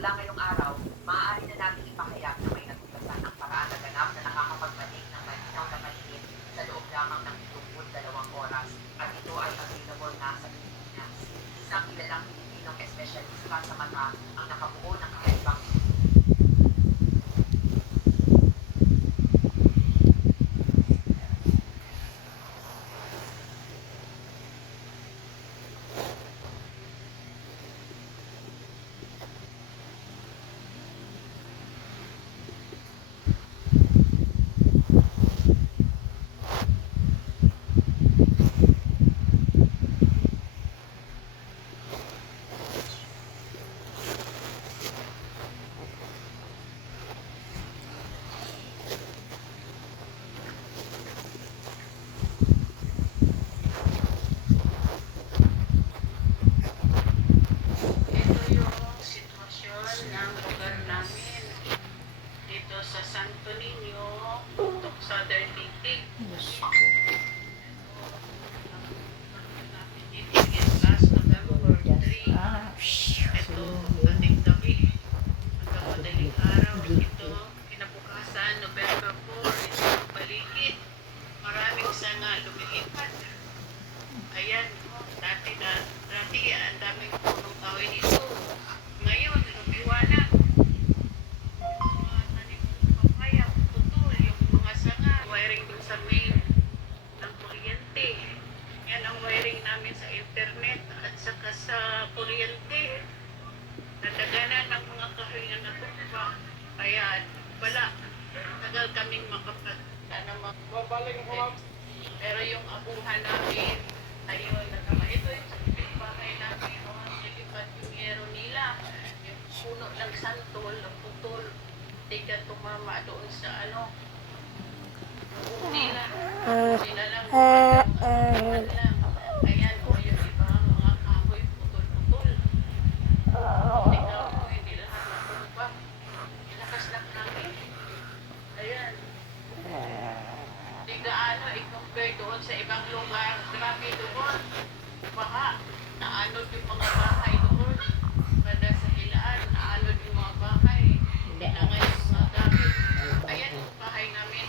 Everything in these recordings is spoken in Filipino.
Mula ngayong araw, maaari na natin ipahayag na may natuklasan ang paraan na ganap na nakakapagbalik ng malinaw na maliit sa loob lamang ng 72 oras at ito ay available na sa Pilipinas. Isang kilalang Pilipinong espesyalista sa mata ang nakabuo ng kakaibang pero yung abuhan namin, ayun, ito yung bahay namin, nilipat yung yero nila, yung puno ng santol, ng putol, tiga tumama doon sa nila, sila lang, lang, ayan, o yung iba, mga kahoy, putol-putol, tingnan mo, hindi lahat natulog, ilakas lang namin, ayan, gaano i-compare doon sa ibang lugar. Grabe doon. Baha. Naanod yung mga bahay doon. Kada sa hilaan, naanod yung mga bahay. Hindi na ngayon mga gamit. Ayan yung bahay namin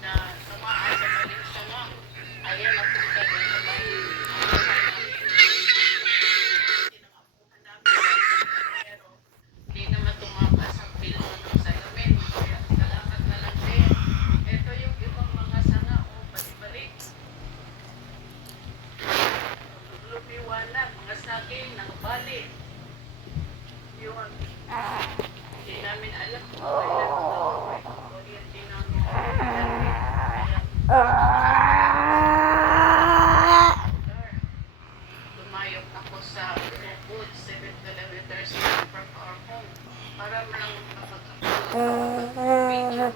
na tamaan sa Balinsanga. Ayan, napunta doon sa bahay. Ang bahay namin. Sinangapuhan namin. Pero hindi naman tumakas ang pilon ng salamin. Kaya salamat na lang din. Ito yung ibang mga sanga o balik-balik. Lumiwanag, mga saging, bali. Yun. Hindi namin alam kung kailan ito. Hindi namin lumayok ako sa Ubud, 7 kilometers from our home. Para lang makapag-video.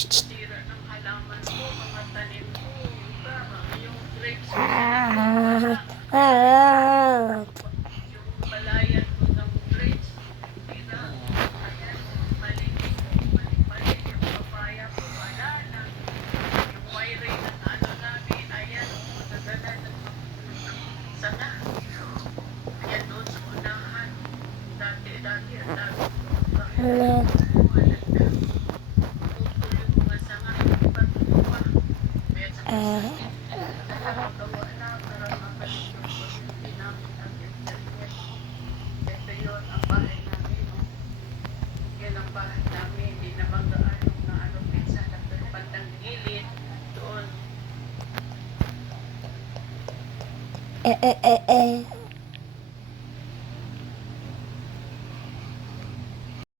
Tira ng halaman ko, mga tanim ko, yung grapes yung balayan ko ng grapes, tira, ayan, malinis, Ano? Tutol yung mga sanga, yung pagkuha. Kaya sa Ah, nakakagawa na para makalusot ko hindi namin ang internet. Ito yun ang bahay namin. No? Yan ang bahay namin. Hindi na mag-ano na ano minsan lang doon bandang gilid. Doon.